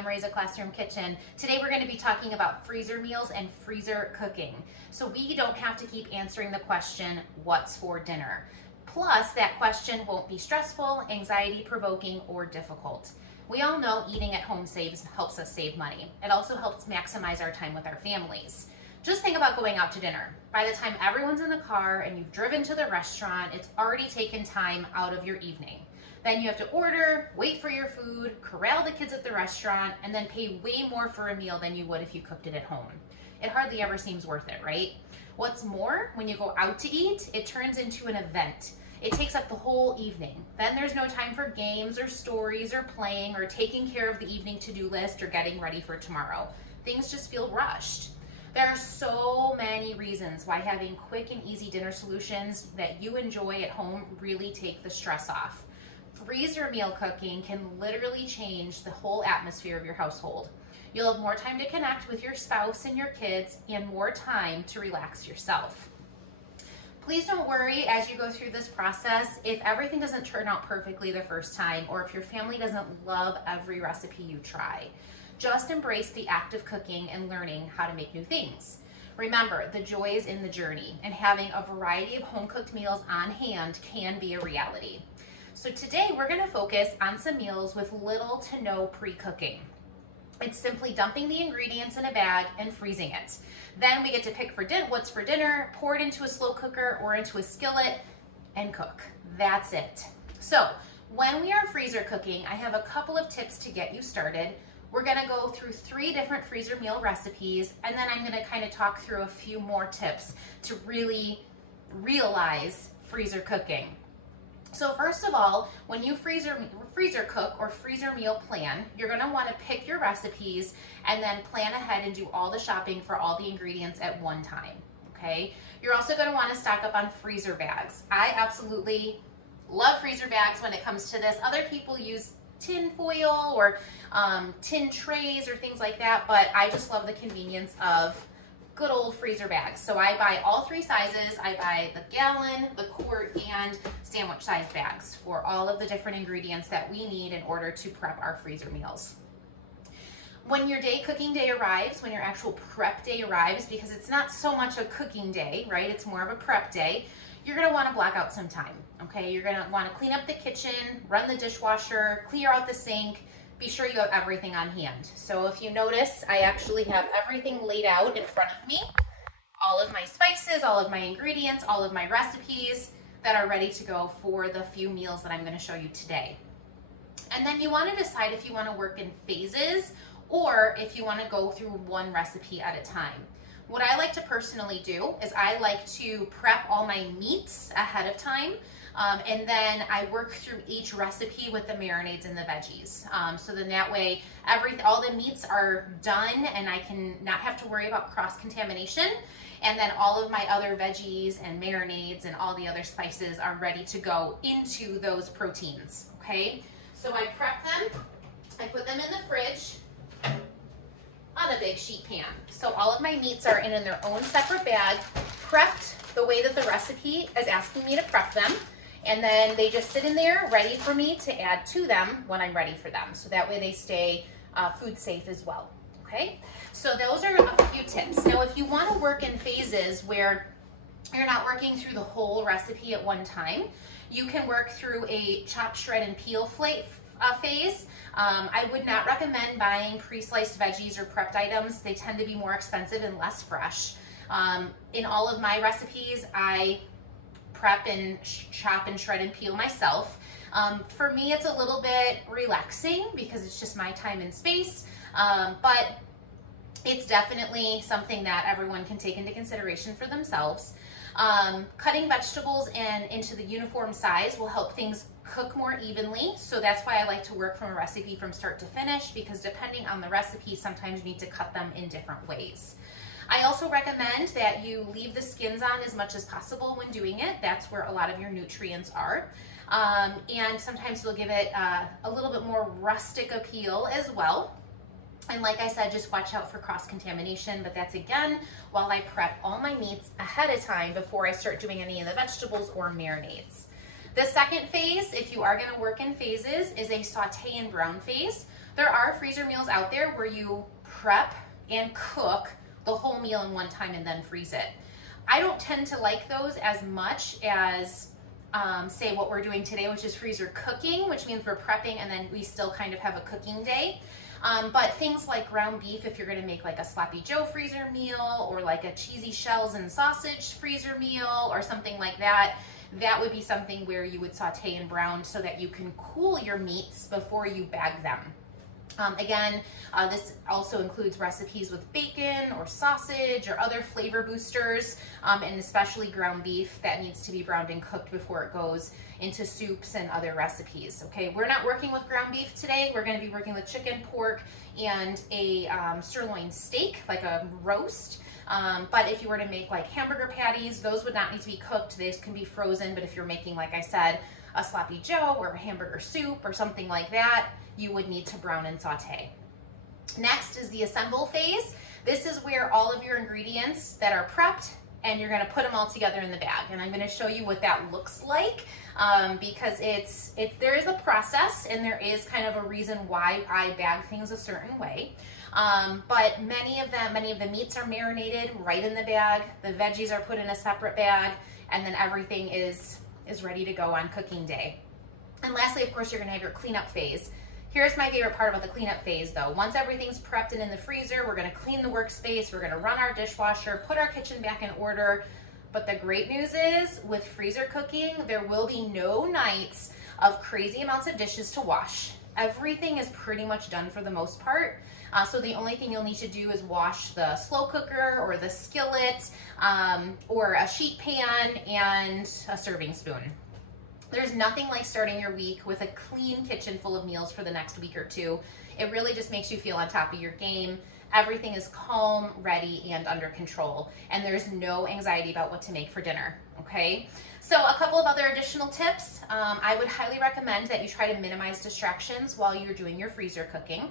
Memories of Classroom Kitchen. Today we're going to be talking about freezer meals and freezer cooking. So we don't have to keep answering the question, what's for dinner? Plus, that question won't be stressful, anxiety-provoking, or difficult. We all know eating at home helps us save money. It also helps maximize our time with our families. Just think about going out to dinner. By the time everyone's in the car and you've driven to the restaurant, it's already taken time out of your evening. Then you have to order, wait for your food, corral the kids at the restaurant, and then pay way more for a meal than you would if you cooked it at home. It hardly ever seems worth it, right? What's more, when you go out to eat, it turns into an event. It takes up the whole evening. Then there's no time for games or stories or playing or taking care of the evening to-do list or getting ready for tomorrow. Things just feel rushed. There are so many reasons why having quick and easy dinner solutions that you enjoy at home really take the stress off. Freezer meal cooking can literally change the whole atmosphere of your household. You'll have more time to connect with your spouse and your kids and more time to relax yourself. Please don't worry as you go through this process if everything doesn't turn out perfectly the first time or if your family doesn't love every recipe you try. Just embrace the act of cooking and learning how to make new things. Remember, the joy is in the journey, and having a variety of home-cooked meals on hand can be a reality. So today we're going to focus on some meals with little to no pre-cooking. It's simply dumping the ingredients in a bag and freezing it. Then we get to pick what's for dinner, pour it into a slow cooker or into a skillet, and cook. That's it. So when we are freezer cooking, I have a couple of tips to get you started. We're going to go through 3 different freezer meal recipes, and then I'm going to kind of talk through a few more tips to really realize freezer cooking. So first of all, when you freezer cook or freezer meal plan, you're going to want to pick your recipes and then plan ahead and do all the shopping for all the ingredients at one time, okay? You're also going to want to stock up on freezer bags. I absolutely love freezer bags when it comes to this. Other people use tin foil or tin trays or things like that, but I just love the convenience of good old freezer bags. So I buy all 3 sizes. I buy the gallon, the quart, and sandwich size bags for all of the different ingredients that we need in order to prep our freezer meals. When your cooking day arrives, when your actual prep day arrives, because it's not so much a cooking day, right? It's more of a prep day. You're going to want to block out some time, okay? You're going to want to clean up the kitchen, run the dishwasher, clear out the sink. Be sure you have everything on hand. So if you notice, I actually have everything laid out in front of me. All of my spices, all of my ingredients, all of my recipes that are ready to go for the few meals that I'm going to show you today. And then you want to decide if you want to work in phases or if you want to go through one recipe at a time. What I like to personally do is I like to prep all my meats ahead of time. And then I work through each recipe with the marinades and the veggies. So then that way, all the meats are done and I can not have to worry about cross-contamination. And then all of my other veggies and marinades and all the other spices are ready to go into those proteins, okay? So I prep them, I put them in the fridge on a big sheet pan. So all of my meats are in their own separate bag, prepped the way that the recipe is asking me to prep them. And then they just sit in there ready for me to add to them when I'm ready for them. So that way they stay food safe as well, okay? So those are a few tips. Now, if you want to work in phases where you're not working through the whole recipe at one time, you can work through a chop, shred, and peel phase. I would not recommend buying pre-sliced veggies or prepped items. They tend to be more expensive and less fresh. In all of my recipes, I prep and chop and shred and peel myself. For me, it's a little bit relaxing because it's just my time and space, but it's definitely something that everyone can take into consideration for themselves. Cutting vegetables into the uniform size will help things cook more evenly, so that's why I like to work from a recipe from start to finish, because depending on the recipe, sometimes you need to cut them in different ways. I also recommend that you leave the skins on as much as possible when doing it. That's where a lot of your nutrients are. And sometimes it'll give it a little bit more rustic appeal as well. And like I said, just watch out for cross-contamination, but that's again while I prep all my meats ahead of time before I start doing any of the vegetables or marinades. The second phase, if you are going to work in phases, is a saute and brown phase. There are freezer meals out there where you prep and cook the whole meal in one time and then freeze it. I don't tend to like those as much as say what we're doing today, which is freezer cooking, which means we're prepping and then we still kind of have a cooking day. But things like ground beef, if you're gonna make like a Sloppy Joe freezer meal or like a cheesy shells and sausage freezer meal or something like that, that would be something where you would saute and brown so that you can cool your meats before you bag them. Again, this also includes recipes with bacon or sausage or other flavor boosters, and especially ground beef that needs to be browned and cooked before it goes into soups and other recipes. Okay, we're not working with ground beef today. We're going to be working with chicken, pork, and a sirloin steak, like a roast. But if you were to make like hamburger patties, those would not need to be cooked. These can be frozen, but if you're making, like I said, a Sloppy Joe or a hamburger soup or something like that, you would need to brown and saute. Next is the assemble phase. This is where all of your ingredients that are prepped and you're gonna put them all together in the bag. And I'm gonna show you what that looks like because there is a process and there is kind of a reason why I bag things a certain way. But many of the meats are marinated right in the bag. The veggies are put in a separate bag, and then everything is ready to go on cooking day. And lastly, of course, you're gonna have your cleanup phase. Here's my favorite part about the cleanup phase though. Once everything's prepped and in the freezer, we're gonna clean the workspace, we're gonna run our dishwasher, put our kitchen back in order. But the great news is, with freezer cooking, there will be no nights of crazy amounts of dishes to wash. Everything is pretty much done for the most part. So the only thing you'll need to do is wash the slow cooker or the skillet or a sheet pan and a serving spoon. There's nothing like starting your week with a clean kitchen full of meals for the next week or two. It really just makes you feel on top of your game. Everything is calm, ready, and under control, and there's no anxiety about what to make for dinner, okay? So a couple of other additional tips. I would highly recommend that you try to minimize distractions while you're doing your freezer cooking.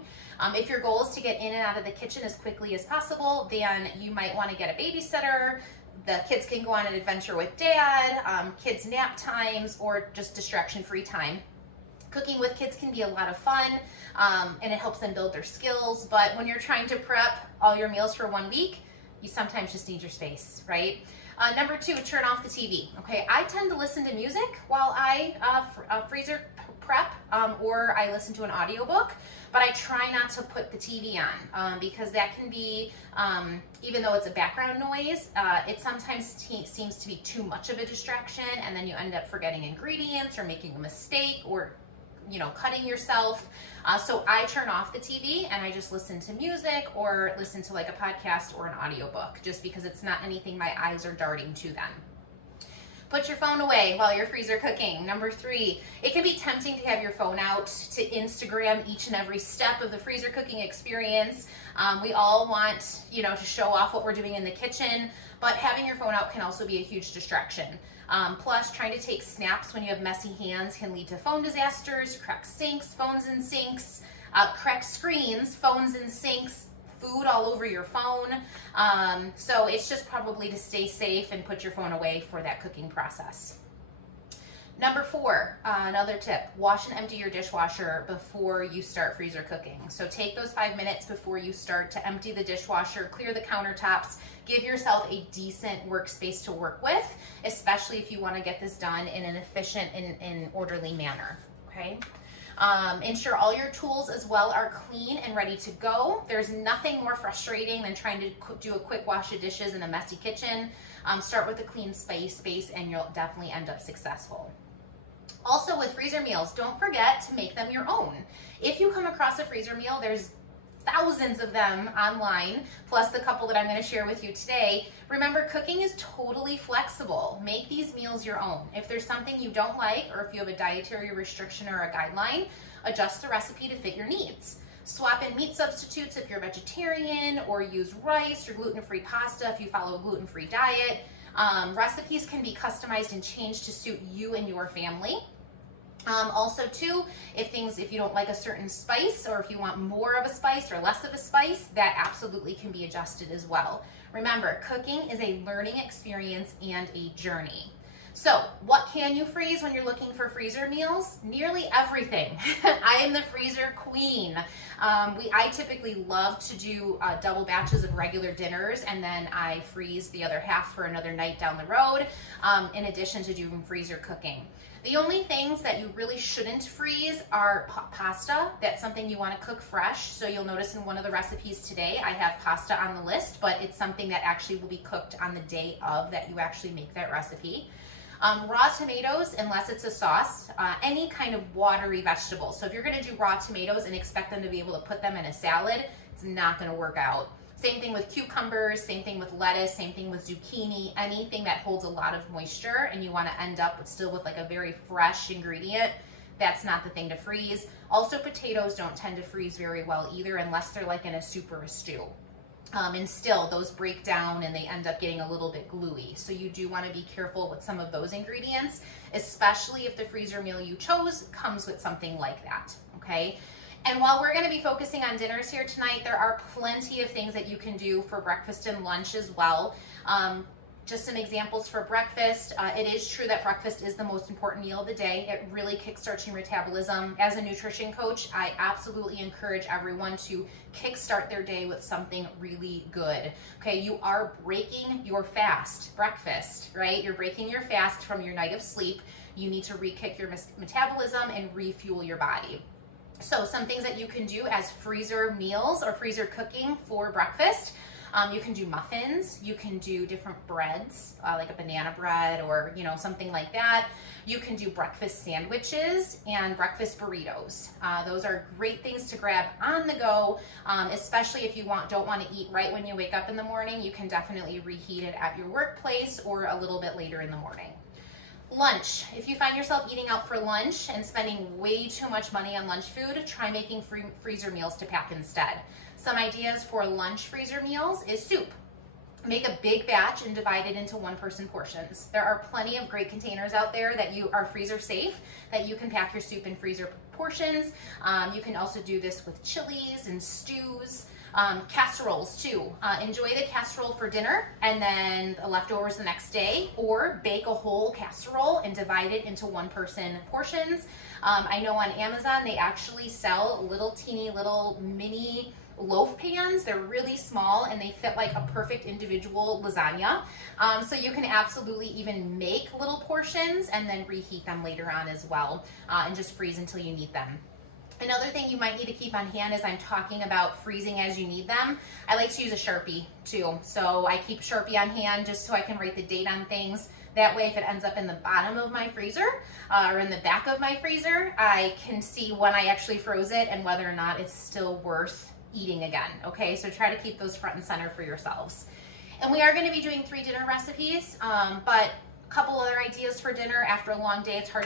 If your goal is to get in and out of the kitchen as quickly as possible, then you might want to get a babysitter. The kids can go on an adventure with dad, kids nap times, or just distraction-free time. Cooking with kids can be a lot of fun, and it helps them build their skills, but when you're trying to prep all your meals for 1 week, you sometimes just need your space, right? Number 2, turn off the TV, okay? I tend to listen to music while I freezer prep, or I listen to an audiobook, but I try not to put the TV on because that can be, even though it's a background noise, it sometimes seems to be too much of a distraction, and then you end up forgetting ingredients or making a mistake or cutting yourself. So I turn off the TV and I just listen to music or listen to like a podcast or an audiobook, just because it's not anything my eyes are darting to then. Put your phone away while you're freezer cooking. Number 3, it can be tempting to have your phone out to Instagram each and every step of the freezer cooking experience. We all want, to show off what we're doing in the kitchen, but having your phone out can also be a huge distraction. Plus, trying to take snaps when you have messy hands can lead to phone disasters, cracked sinks, phones in sinks, cracked screens, phones in sinks, food all over your phone. So it's just probably to stay safe and put your phone away for that cooking process. Number 4, another tip, wash and empty your dishwasher before you start freezer cooking. So take those 5 minutes before you start to empty the dishwasher, clear the countertops, give yourself a decent workspace to work with, especially if you want to get this done in an efficient and orderly manner, okay? Ensure all your tools as well are clean and ready to go. There's nothing more frustrating than trying to do a quick wash of dishes in a messy kitchen. Start with a clean space and you'll definitely end up successful. Also with freezer meals, don't forget to make them your own. If you come across a freezer meal, there's thousands of them online, plus the couple that I'm going to share with you today. Remember, cooking is totally flexible. Make these meals your own. If there's something you don't like, or if you have a dietary restriction or a guideline, adjust the recipe to fit your needs. Swap in meat substitutes if you're vegetarian, or use rice or gluten-free pasta if you follow a gluten-free diet. Recipes can be customized and changed to suit you and your family. Also too, if you don't like a certain spice, or if you want more of a spice or less of a spice, that absolutely can be adjusted as well. Remember, cooking is a learning experience and a journey. So what can you freeze when you're looking for freezer meals? Nearly everything. I am the freezer queen. I typically love to do double batches of regular dinners, and then I freeze the other half for another night down the road, in addition to doing freezer cooking. The only things that you really shouldn't freeze are pasta. That's something you want to cook fresh. So you'll notice in one of the recipes today, I have pasta on the list, but it's something that actually will be cooked on the day of that you actually make that recipe. Raw tomatoes, unless it's a sauce, any kind of watery vegetable. So if you're gonna do raw tomatoes and expect them to be able to put them in a salad, it's not gonna work out. Same thing with cucumbers, same thing with lettuce, same thing with zucchini, anything that holds a lot of moisture and you wanna end up still with like a very fresh ingredient, that's not the thing to freeze. Also, potatoes don't tend to freeze very well either unless they're like in a soup or a stew. And still, those break down and they end up getting a little bit gluey. So you do want to be careful with some of those ingredients, especially if the freezer meal you chose comes with something like that, okay? And while we're going to be focusing on dinners here tonight, there are plenty of things that you can do for breakfast and lunch as well. Just some examples for breakfast. It is true that breakfast is the most important meal of the day. It really kickstarts your metabolism. As a nutrition coach, I absolutely encourage everyone to kickstart their day with something really good. Okay, you are breaking your fast, breakfast, right? You're breaking your fast from your night of sleep. You need to re-kick your metabolism and refuel your body. So some things that you can do as freezer meals or freezer cooking for breakfast. You can do muffins, you can do different breads, like a banana bread or, you know, something like that. You can do breakfast sandwiches and breakfast burritos. Those are great things to grab on the go, especially if you don't want to eat right when you wake up in the morning. You can definitely reheat it at your workplace or a little bit later in the morning. Lunch. If you find yourself eating out for lunch and spending way too much money on lunch food, try making freezer meals to pack instead. Some ideas for lunch freezer meals is soup. Make a big batch and divide it into one-person portions. There are plenty of great containers out there that you are freezer safe, that you can pack your soup in freezer portions. You can also do this with chilies and stews. Casseroles too. Enjoy the casserole for dinner and then the leftovers the next day, or bake a whole casserole and divide it into one-person portions. I know on Amazon they actually sell little teeny little mini loaf pans. They're really small and they fit like a perfect individual lasagna. So you can absolutely even make little portions and then reheat them later on as well, and just freeze until you need them. Another thing you might need to keep on hand as I'm talking about freezing as you need them, I like to use a Sharpie too. So I keep Sharpie on hand just so I can write the date on things. That way if it ends up in the bottom of my freezer or in the back of my freezer, I can see when I actually froze it and whether or not it's still worth eating again, okay? So try to keep those front and center for yourselves. And we are gonna be doing 3 dinner recipes, but a couple other ideas for dinner after a long day. It's hard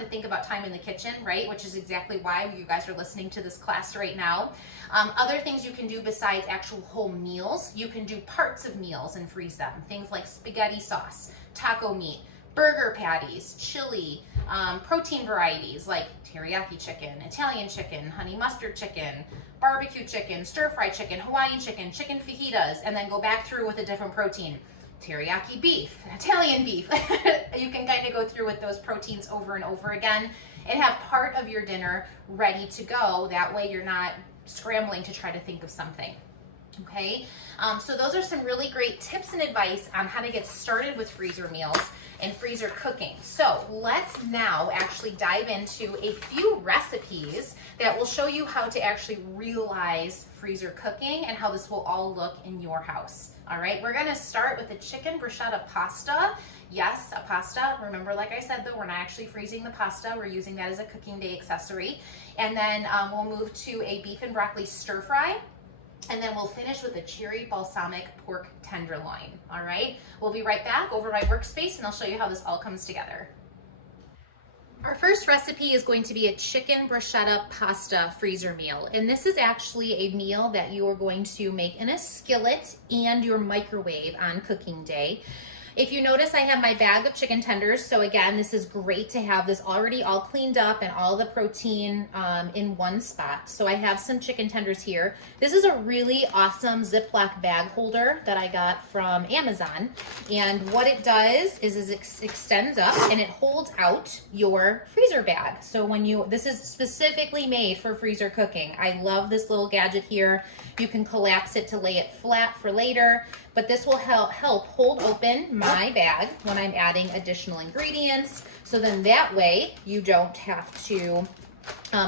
to think about time in the kitchen, right? Which is exactly why you guys are listening to this class right now. Other things you can do besides actual whole meals, you can do parts of meals and freeze them. Things like spaghetti sauce, taco meat, burger patties, chili, protein varieties like teriyaki chicken, Italian chicken, honey mustard chicken, barbecue chicken, stir-fry chicken, Hawaiian chicken, chicken fajitas, and then go back through with a different protein. Teriyaki beef, Italian beef. You can kind of go through with those proteins over and over again and have part of your dinner ready to go. That way you're not scrambling to try to think of something. Okay, so those are some really great tips and advice on how to get started with freezer meals and freezer cooking. So let's now actually dive into a few recipes that will show you how to actually realize freezer cooking and how this will all look in your house. All right, we're gonna start with the chicken bruschetta pasta. Yes, a pasta. Remember, like I said, though, we're not actually freezing the pasta. We're using that as a cooking day accessory. And then we'll move to a beef and broccoli stir fry. And then we'll finish with a cherry balsamic pork tenderloin. All right, we'll be right back over my workspace and I'll show you how this all comes together. Our first recipe is going to be a chicken bruschetta pasta freezer meal. And this is actually a meal that you are going to make in a skillet and your microwave on cooking day. If you notice, I have my bag of chicken tenders. So again, this is great to have this already all cleaned up and all the protein in one spot. So I have some chicken tenders here. This is a really awesome Ziploc bag holder that I got from Amazon. And what it does is it extends up and it holds out your freezer bag. So when this is specifically made for freezer cooking. I love this little gadget here. You can collapse it to lay it flat for later. But this will help hold open my bag when I'm adding additional ingredients. So then that way you don't have to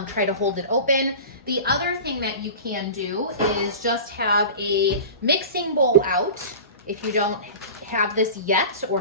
try to hold it open. The other thing that you can do is just have a mixing bowl out if you don't have this yet or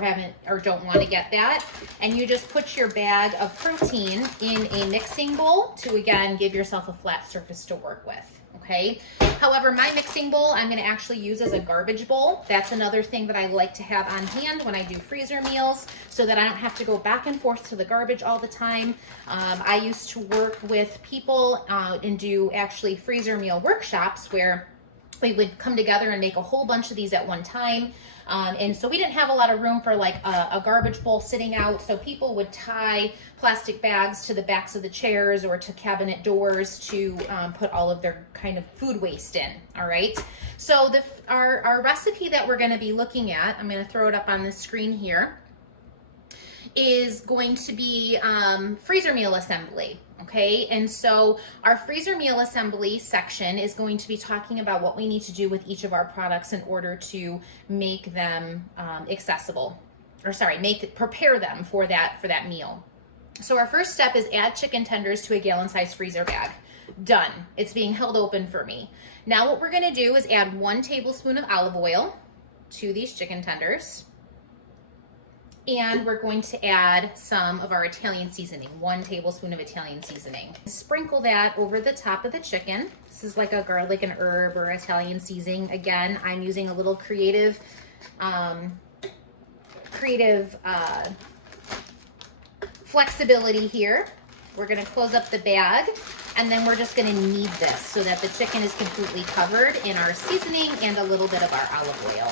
don't want to get that, and you just put your bag of protein in a mixing bowl to again give yourself a flat surface to work with. Okay. However, my mixing bowl I'm going to actually use as a garbage bowl. That's another thing that I like to have on hand when I do freezer meals so that I don't have to go back and forth to the garbage all the time. I used to work with people and do actually freezer meal workshops where we would come together and make a whole bunch of these at one time. And so we didn't have a lot of room for like a garbage bowl sitting out. So people would tie plastic bags to the backs of the chairs or to cabinet doors to put all of their kind of food waste in. All right. So our recipe that we're going to be looking at, I'm going to throw it up on the screen here, is going to be freezer meal assembly. Okay, and so our freezer meal assembly section is going to be talking about what we need to do with each of our products in order to make them prepare them for that meal. So our first step is add chicken tenders to a gallon-sized freezer bag. Done. It's being held open for me. Now what we're going to do is add 1 tablespoon of olive oil to these chicken tenders. And we're going to add some of our Italian seasoning, 1 tablespoon of Italian seasoning. Sprinkle that over the top of the chicken. This is like a garlic and herb or Italian seasoning. Again, I'm using a little creative flexibility here. We're gonna close up the bag and then we're just gonna knead this so that the chicken is completely covered in our seasoning and a little bit of our olive oil.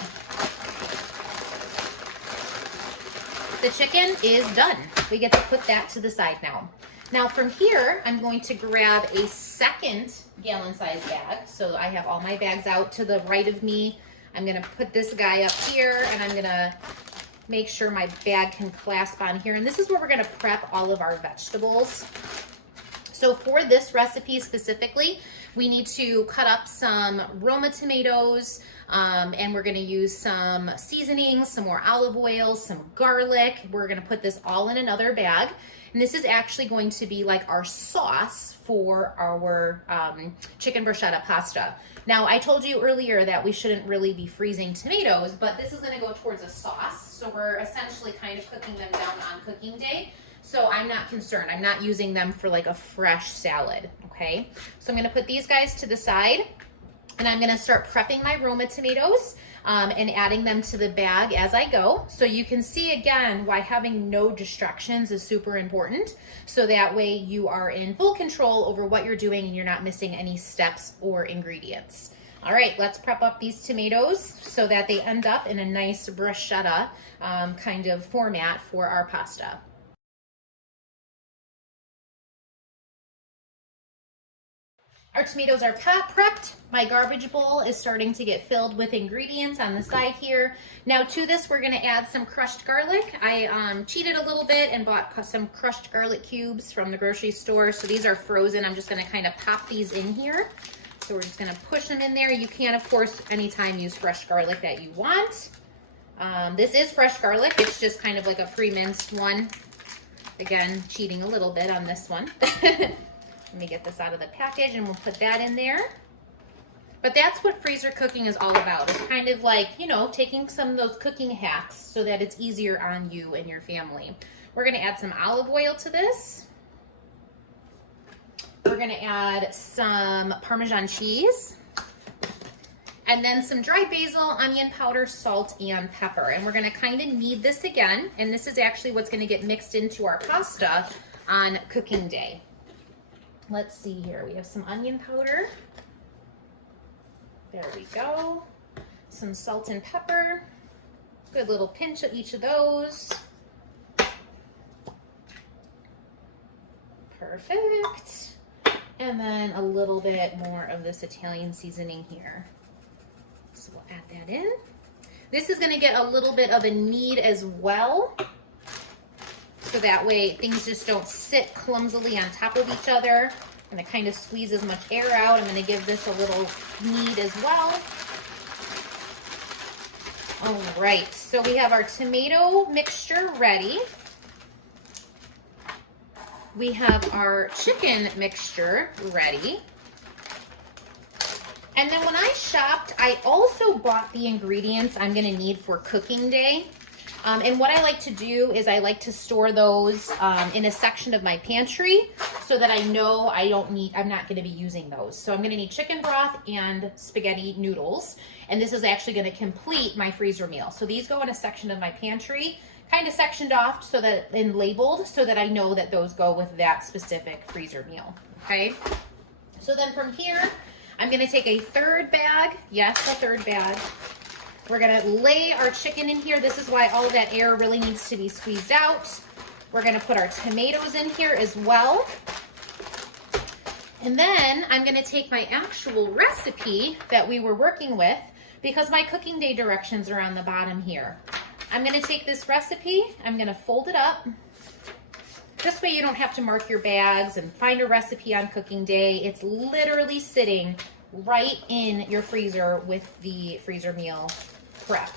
The chicken is done. We get to put that to the side now. Now from here, I'm going to grab a second gallon-sized bag. So I have all my bags out to the right of me. I'm gonna put this guy up here and I'm gonna make sure my bag can clasp on here. And this is where we're gonna prep all of our vegetables. So for this recipe specifically, we need to cut up some Roma tomatoes, and we're gonna use some seasonings, some more olive oil, some garlic. We're gonna put this all in another bag. And this is actually going to be like our sauce for our chicken bruschetta pasta. Now, I told you earlier that we shouldn't really be freezing tomatoes, but this is gonna go towards a sauce. So we're essentially kind of cooking them down on cooking day. So I'm not concerned. I'm not using them for like a fresh salad, okay? So I'm gonna put these guys to the side and I'm gonna start prepping my Roma tomatoes and adding them to the bag as I go. So you can see again why having no distractions is super important. So that way you are in full control over what you're doing and you're not missing any steps or ingredients. All right, let's prep up these tomatoes so that they end up in a nice bruschetta kind of format for our pasta. Our tomatoes are prepped. My garbage bowl is starting to get filled with ingredients on the side here. Now to this, we're gonna add some crushed garlic. I cheated a little bit and bought some crushed garlic cubes from the grocery store. So these are frozen. I'm just gonna kind of pop these in here. So we're just gonna push them in there. You can, of course, anytime use fresh garlic that you want. This is fresh garlic. It's just kind of like a pre-minced one. Again, cheating a little bit on this one. Let me get this out of the package and we'll put that in there. But that's what freezer cooking is all about. It's kind of like, you know, taking some of those cooking hacks so that it's easier on you and your family. We're gonna add some olive oil to this. We're gonna add some Parmesan cheese. And then some dried basil, onion powder, salt, and pepper. And we're gonna kind of knead this again. And this is actually what's gonna get mixed into our pasta on cooking day. Let's see here, we have some onion powder. There we go. Some salt and pepper. Good little pinch of each of those. Perfect. And then a little bit more of this Italian seasoning here. So we'll add that in. This is gonna get a little bit of a knead as well. So that way things just don't sit clumsily on top of each other. I'm gonna kind of squeeze as much air out. I'm gonna give this a little knead as well. All right, so we have our tomato mixture ready. We have our chicken mixture ready. And then when I shopped, I also bought the ingredients I'm gonna need for cooking day. And what I like to do is I like to store those in a section of my pantry so that I know I'm not gonna be using those. So I'm gonna need chicken broth and spaghetti noodles. And this is actually gonna complete my freezer meal. So these go in a section of my pantry, kind of sectioned off so that and labeled so that I know that those go with that specific freezer meal, okay? So then from here, I'm gonna take a third bag, yes, a third bag. We're gonna lay our chicken in here. This is why all of that air really needs to be squeezed out. We're gonna put our tomatoes in here as well. And then I'm gonna take my actual recipe that we were working with because my cooking day directions are on the bottom here. I'm gonna take this recipe, I'm gonna fold it up. This way you don't have to mark your bags and find a recipe on cooking day. It's literally sitting right in your freezer with the freezer meal prep.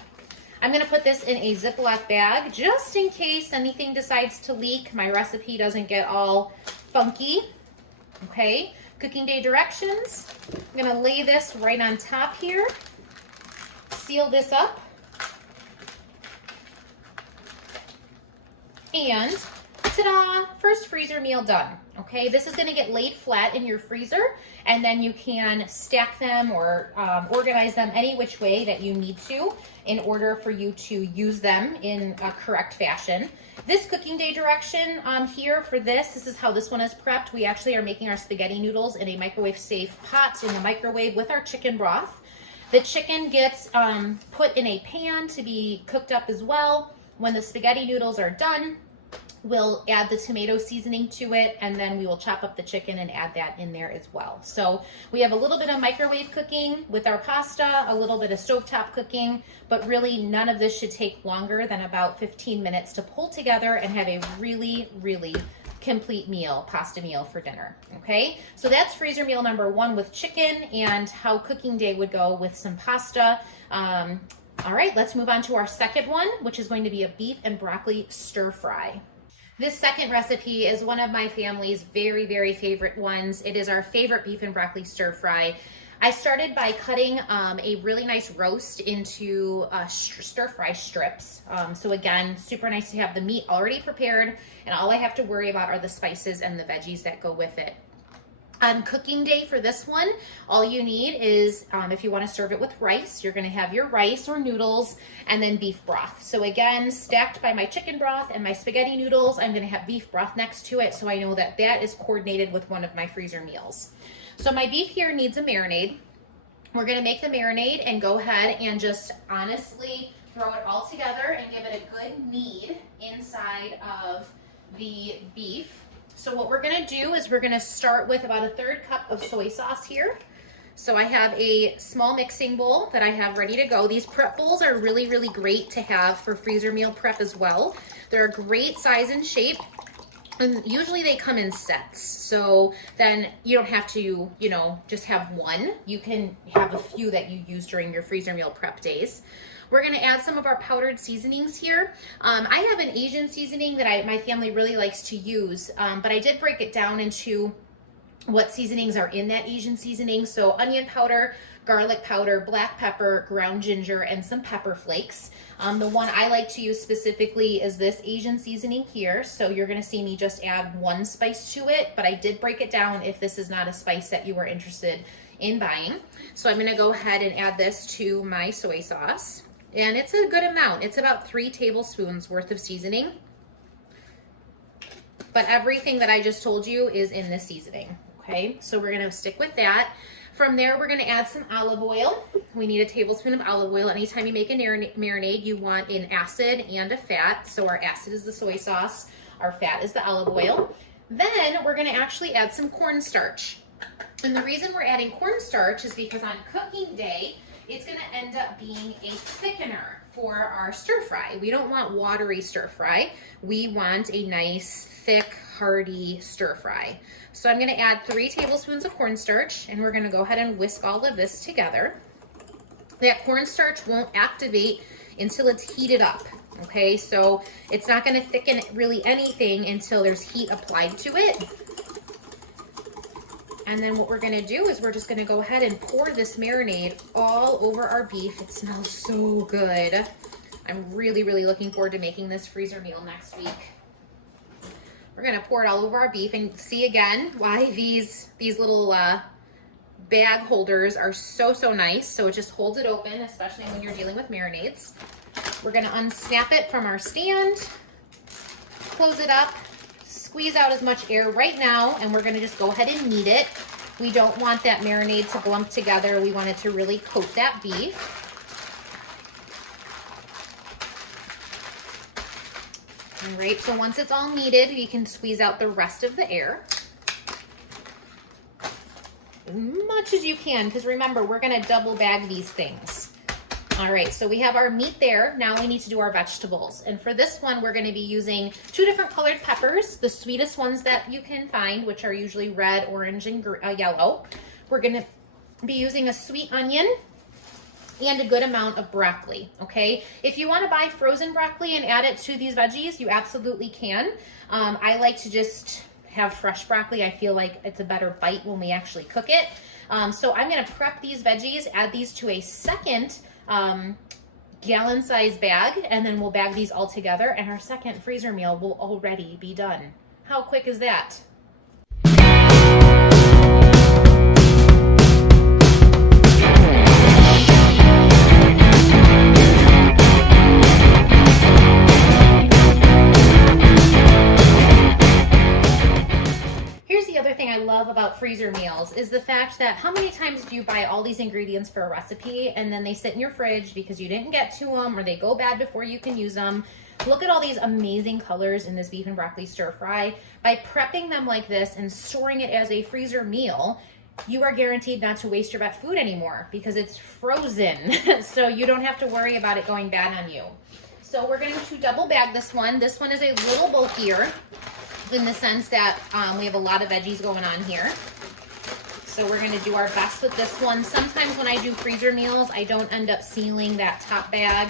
I'm gonna put this in a Ziploc bag just in case anything decides to leak. My recipe doesn't get all funky, okay? Cooking day directions. I'm gonna lay this right on top here. Seal this up. And ta-da, first freezer meal done, okay? This is gonna get laid flat in your freezer and then you can stack them or organize them any which way that you need to in order for you to use them in a correct fashion. This cooking day direction here for this is how this one is prepped. We actually are making our spaghetti noodles in a microwave safe pot in the microwave with our chicken broth. The chicken gets put in a pan to be cooked up as well. When the spaghetti noodles are done, we'll add the tomato seasoning to it, and then we will chop up the chicken and add that in there as well. So we have a little bit of microwave cooking with our pasta, a little bit of stovetop cooking, but really none of this should take longer than about 15 minutes to pull together and have a really, really complete meal, pasta meal for dinner, okay? So that's freezer meal number one with chicken and how cooking day would go with some pasta. All right, let's move on to our second one, which is going to be a beef and broccoli stir fry. This second recipe is one of my family's very, very favorite ones. It is our favorite beef and broccoli stir fry. I started by cutting a really nice roast into stir fry strips. So again, super nice to have the meat already prepared, and all I have to worry about are the spices and the veggies that go with it. On cooking day for this one, all you need is, if you want to serve it with rice, you're going to have your rice or noodles and then beef broth. So again, stacked by my chicken broth and my spaghetti noodles, I'm going to have beef broth next to it so I know that that is coordinated with one of my freezer meals. So my beef here needs a marinade. We're going to make the marinade and go ahead and just honestly throw it all together and give it a good knead inside of the beef. So what we're gonna do is we're gonna start with about a 1/3 cup of soy sauce here. So I have a small mixing bowl that I have ready to go. These prep bowls are really, really great to have for freezer meal prep as well. They're a great size and shape. And usually they come in sets. So then you don't have to, just have one. You can have a few that you use during your freezer meal prep days. We're gonna add some of our powdered seasonings here. I have an Asian seasoning that my family really likes to use, but I did break it down into what seasonings are in that Asian seasoning. So onion powder, garlic powder, black pepper, ground ginger, and some pepper flakes. The one I like to use specifically is this Asian seasoning here. So you're gonna see me just add one spice to it, but I did break it down if this is not a spice that you are interested in buying. So I'm gonna go ahead and add this to my soy sauce. And it's a good amount. It's about 3 tablespoons worth of seasoning. But everything that I just told you is in the seasoning, okay? So we're gonna stick with that. From there, we're gonna add some olive oil. We need a tablespoon of olive oil. Anytime you make a marinade, you want an acid and a fat. So our acid is the soy sauce, our fat is the olive oil. Then we're gonna actually add some cornstarch. And the reason we're adding cornstarch is because on cooking day, it's gonna end up being a thickener for our stir fry. We don't want watery stir fry. We want a nice, thick, hearty stir fry. So I'm gonna add 3 tablespoons of cornstarch, and we're gonna go ahead and whisk all of this together. That cornstarch won't activate until it's heated up, okay? So it's not gonna thicken really anything until there's heat applied to it. And then what we're gonna do is we're just gonna go ahead and pour this marinade all over our beef. It smells so good. I'm really, really looking forward to making this freezer meal next week. We're gonna pour it all over our beef, and see again why these little bag holders are so nice. So it just holds it open, especially when you're dealing with marinades. We're gonna unsnap it from our stand, close it up, squeeze out as much air right now, and we're gonna just go ahead and knead it. We don't want that marinade to clump together. We want it to really coat that beef. All right, so once it's all kneaded, we can squeeze out the rest of the air. As much as you can, because remember, we're gonna double bag these things. All right, so we have our meat there. Now we need to do our vegetables. And for this one, we're gonna be using 2 different colored peppers, the sweetest ones that you can find, which are usually red, orange, and yellow. We're gonna be using a sweet onion and a good amount of broccoli, okay? If you wanna buy frozen broccoli and add it to these veggies, you absolutely can. I like to just have fresh broccoli. I feel like it's a better bite when we actually cook it. So I'm gonna prep these veggies, add these to a second gallon size bag, and then we'll bag these all together, and our second freezer meal will already be done. How quick is that? I love about freezer meals is the fact that how many times do you buy all these ingredients for a recipe and then they sit in your fridge because you didn't get to them or they go bad before you can use them. Look at all these amazing colors in this beef and broccoli stir fry. By prepping them like this and storing it as a freezer meal, you are guaranteed not to waste your vet food anymore because it's frozen. So you don't have to worry about it going bad on you. So we're going to double bag this one. This one is a little bulkier in the sense that we have a lot of veggies going on here. So we're gonna do our best with this one. Sometimes when I do freezer meals, I don't end up sealing that top bag.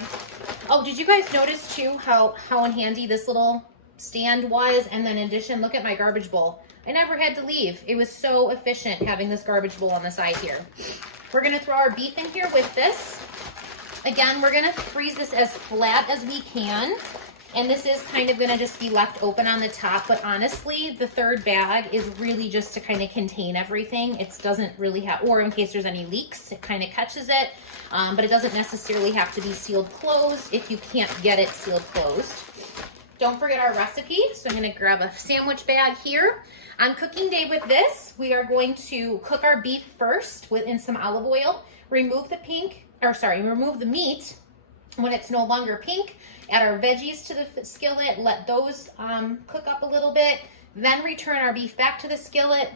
Oh, did you guys notice too how handy this little stand was? And then in addition, look at my garbage bowl. I never had to leave. It was so efficient having this garbage bowl on the side here. We're gonna throw our beef in here with this. Again, we're gonna freeze this as flat as we can. And this is kind of gonna just be left open on the top, but honestly, the third bag is really just to kind of contain everything. It doesn't really have, or in case there's any leaks, it kind of catches it, but it doesn't necessarily have to be sealed closed if you can't get it sealed closed. Don't forget our recipe. So I'm gonna grab a sandwich bag here. On cooking day with this, we are going to cook our beef first in some olive oil, remove the meat when it's no longer pink, add our veggies to the skillet, let those cook up a little bit, then return our beef back to the skillet,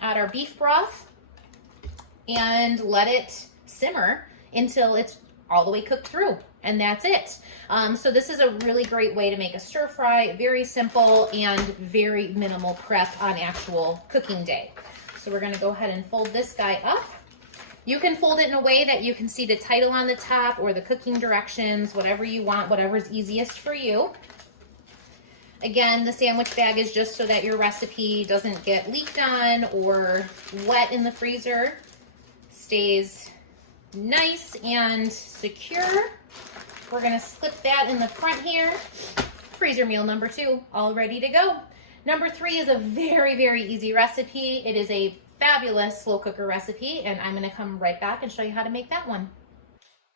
add our beef broth, and let it simmer until it's all the way cooked through, and that's it. So this is a really great way to make a stir fry, very simple and very minimal prep on actual cooking day. So we're gonna go ahead and fold this guy up. You can fold it in a way that you can see the title on the top or the cooking directions, whatever you want, whatever's easiest for you. Again, the sandwich bag is just so that your recipe doesn't get leaked on or wet in the freezer. Stays nice and secure. We're gonna slip that in the front here. Freezer meal number 2, all ready to go. Number 3 is a very, very easy recipe. It is a fabulous slow cooker recipe, and I'm gonna come right back and show you how to make that one.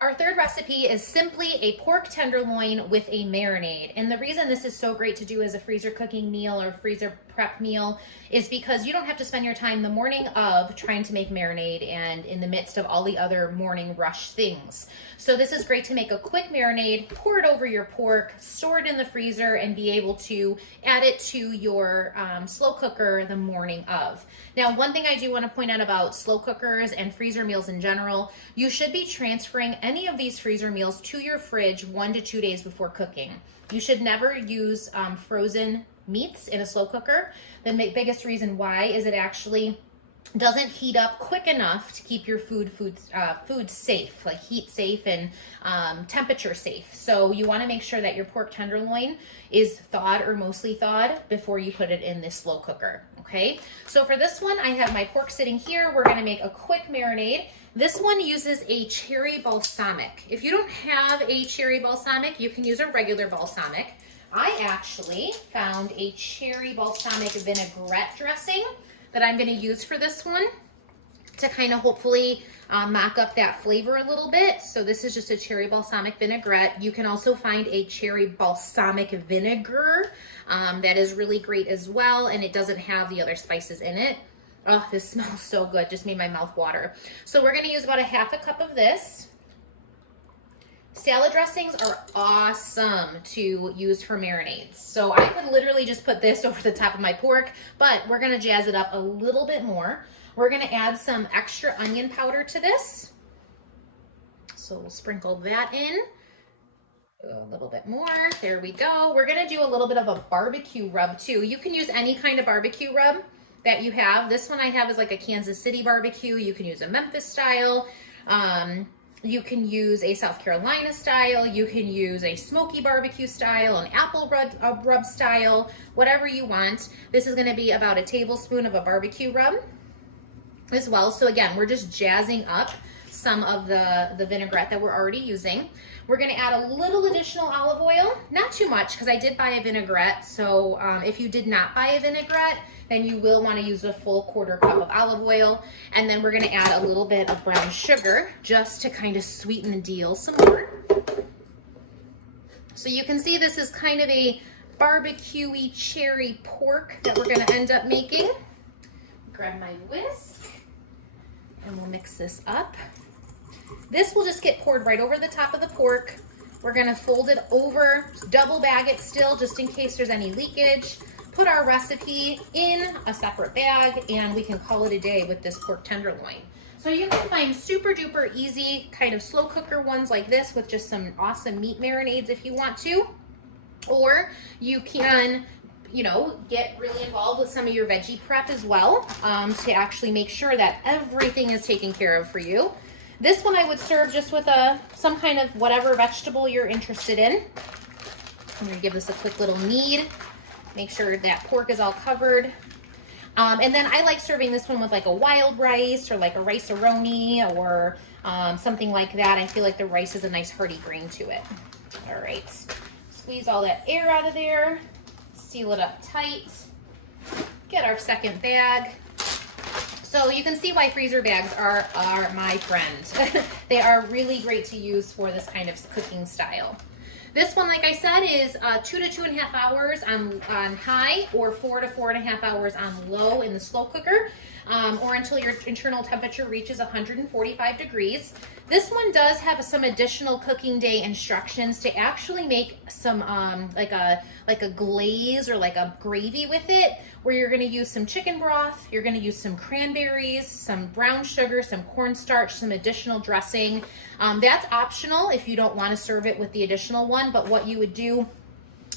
Our third recipe is simply a pork tenderloin with a marinade. And the reason this is so great to do as a freezer cooking meal or freezer prep meal is because you don't have to spend your time the morning of trying to make marinade and in the midst of all the other morning rush things. So this is great to make a quick marinade, pour it over your pork, store it in the freezer, and be able to add it to your slow cooker the morning of. Now, one thing I do want to point out about slow cookers and freezer meals in general, you should be transferring any of these freezer meals to your fridge 1 to 2 days before cooking. You should never use frozen meats in a slow cooker. The biggest reason why is it actually doesn't heat up quick enough to keep your food safe, like heat safe and temperature safe. So you want to make sure that your pork tenderloin is thawed or mostly thawed before you put it in this slow cooker. Okay, so for this one, I have my pork sitting here. We're going to make a quick marinade. This one uses a cherry balsamic. If you don't have a cherry balsamic, you can use a regular balsamic. I actually found a cherry balsamic vinaigrette dressing that I'm going to use for this one to kind of hopefully mock up that flavor a little bit. So this is just a cherry balsamic vinaigrette. You can also find a cherry balsamic vinegar that is really great as well, and it doesn't have the other spices in it. Oh, this smells so good. Just made my mouth water. So we're going to use about a half a cup of this. Salad dressings are awesome to use for marinades. So I could literally just put this over the top of my pork, but we're going to jazz it up a little bit more. We're going to add some extra onion powder to this. So we'll sprinkle that in. A little bit more. There we go. We're going to do a little bit of a barbecue rub too. You can use any kind of barbecue rub that you have. This one I have is like a Kansas City barbecue. You can use a Memphis style. You can use a South Carolina style. You can use a smoky barbecue style, an apple rub style, whatever you want. This is going to be about a tablespoon of a barbecue rub as well. So again, we're just jazzing up some of the vinaigrette that we're already using. We're going to add a little additional olive oil, not too much because I did buy a vinaigrette. So if you did not buy a vinaigrette, then you will want to use a full 1/4 cup of olive oil. And then we're going to add a little bit of brown sugar just to kind of sweeten the deal some more. So you can see this is kind of a barbecue-y cherry pork that we're going to end up making. Grab my whisk and we'll mix this up. This will just get poured right over the top of the pork. We're going to fold it over, double bag it still just in case there's any leakage. Put our recipe in a separate bag and we can call it a day with this pork tenderloin. So you can find super duper easy kind of slow cooker ones like this with just some awesome meat marinades if you want to. Or you can, you know, get really involved with some of your veggie prep as well to actually make sure that everything is taken care of for you. This one I would serve just with some kind of whatever vegetable you're interested in. I'm going to give this a quick little knead. Make sure that pork is all covered. And then I like serving this one with like a wild rice or like a rice-a-roni or something like that. I feel like the rice is a nice hearty grain to it. All right, squeeze all that air out of there. Seal it up tight. Get our second bag. So you can see why freezer bags are my friend. They are really great to use for this kind of cooking style. This one, like I said, is 2 to 2.5 hours on high or 4 to 4.5 hours on low in the slow cooker or until your internal temperature reaches 145 degrees. This one does have some additional cooking day instructions to actually make some like a glaze or like a gravy with it, where you're going to use some chicken broth, you're going to use some cranberries, some brown sugar, some cornstarch, some additional dressing. That's optional if you don't want to serve it with the additional one, but what you would do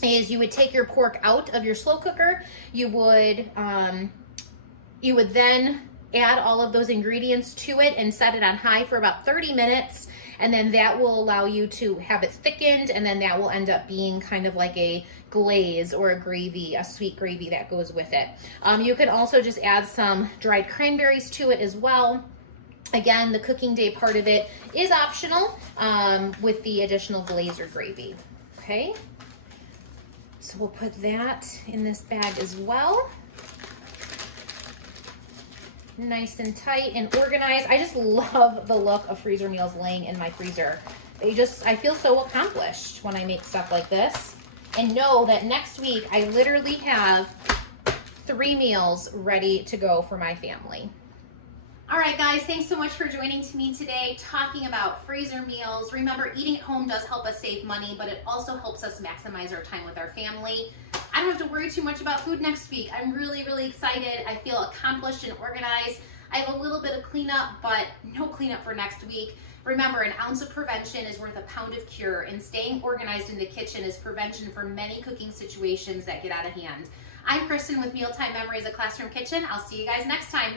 is you would take your pork out of your slow cooker, you would then add all of those ingredients to it and set it on high for about 30 minutes. And then that will allow you to have it thickened, and then that will end up being kind of like a glaze or a gravy, a sweet gravy that goes with it. You can also just add some dried cranberries to it as well. Again, the cooking day part of it is optional with the additional glaze or gravy. Okay, so we'll put that in this bag as well. nice and tight and organized. I just love the look of freezer meals laying in my freezer. I feel so accomplished when I make stuff like this. And know that next week I literally have 3 meals ready to go for my family. All right, guys, thanks so much for joining me today talking about freezer meals. Remember, eating at home does help us save money, but it also helps us maximize our time with our family. I don't have to worry too much about food next week. I'm really, really excited. I feel accomplished and organized. I have a little bit of cleanup, but no cleanup for next week. Remember, an ounce of prevention is worth a pound of cure, and staying organized in the kitchen is prevention for many cooking situations that get out of hand. I'm Kristen with Mealtime Memories, A Classroom Kitchen. I'll see you guys next time.